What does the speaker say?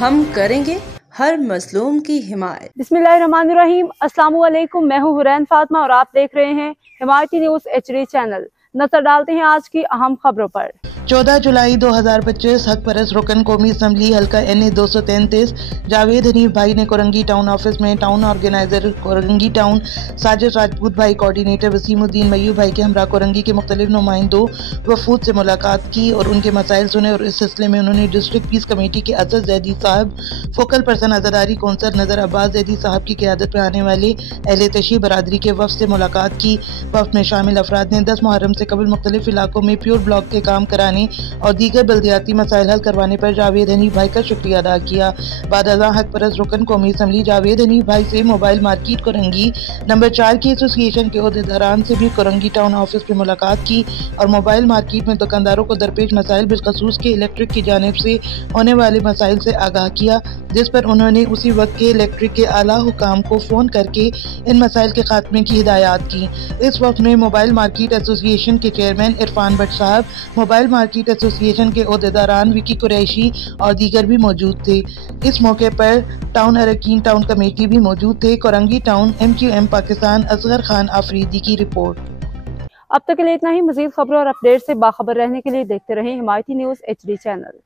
ہم کریں گے ہر مظلوم کی حمایت۔ بسم اللہ الرحمن الرحیم۔ السلام علیکم، میں ہوں حرین فاطمہ اور آپ دیکھ رہے ہیں حمایتی نیوز HD چینل۔ نظر ڈالتے ہیں آج کی اہم خبروں پر۔ 14 جولائی 2025 حق پرست رکن قومی اسمبلی حلقہ NA 233 جاوید حنیف بھائی نے کورنگی ٹاؤن آفس میں town organiser Korangi town Sajid Rajput بھائی، کوارڈینیٹر وسیم الدین میو بھائی کے ہمراہ کورنگی کے مختلف نمائندوں وفود سے ملاقات کی اور ان کے مسائل سنے، اور اس سلسلے میں انہوں نے ڈسٹرکٹ پیس کمیٹی کے اسد زیدی صاحب، فوکل پرسن عزاداری کونسل نظر عباس زیدی صاحب کی قیادت میں آنے والے اہل تشیع برادری کے وفد سے ملاقات کی۔ وفد میں شامل افراد نے 10 محرم سے قبل مختلف علاقوں میں پیور بلاک کے کام کرانے اور دیگر بلدیاتی مسائل حل کروانے پر جاوید حنیف بھائی کا شکریہ ادا کیا۔ بعد ازاں حق پرست رکن قومی اسمبلی جاوید حنیف بھائی سے موبائل مارکیٹ کورنگی نمبر 4 کی ایسوسی ایشن کے عہدیداران سے بھی کورنگی ٹاؤن آفس میں ملاقات کی اور موبائل مارکیٹ میں دکانداروں کو درپیش مسائل بالخصوص کے الیکٹرک کی جانب سے ہونے والے مسائل سے آگاہ کیا، جس پر انہوں نے اسی وقت کے الیکٹرک کے اعلیٰ حکام کو فون کر کے ان مسائل کے خاتمے کی ہدایات کی۔ اس وقت میں موبائل مارکیٹ ایسوسی ایشن کے چیئرمین عرفان بٹ صاحب، موبائل مارکیٹ ایسوسی ایشن کے عہدیداران وکی قریشی اور دیگر بھی موجود تھے۔ اس موقع پر ٹاؤن اراکین ٹاؤن کمیٹی بھی موجود تھے۔ کورنگی ٹاؤن MQM پاکستان اصغر خان آفریدی کی رپورٹ۔ اب تک کے لیے اتنا ہی۔ مزید خبروں اور اپڈیٹ سے باخبر رہنے کے لیے دیکھتے رہیں حمایتی نیوز HD چینل۔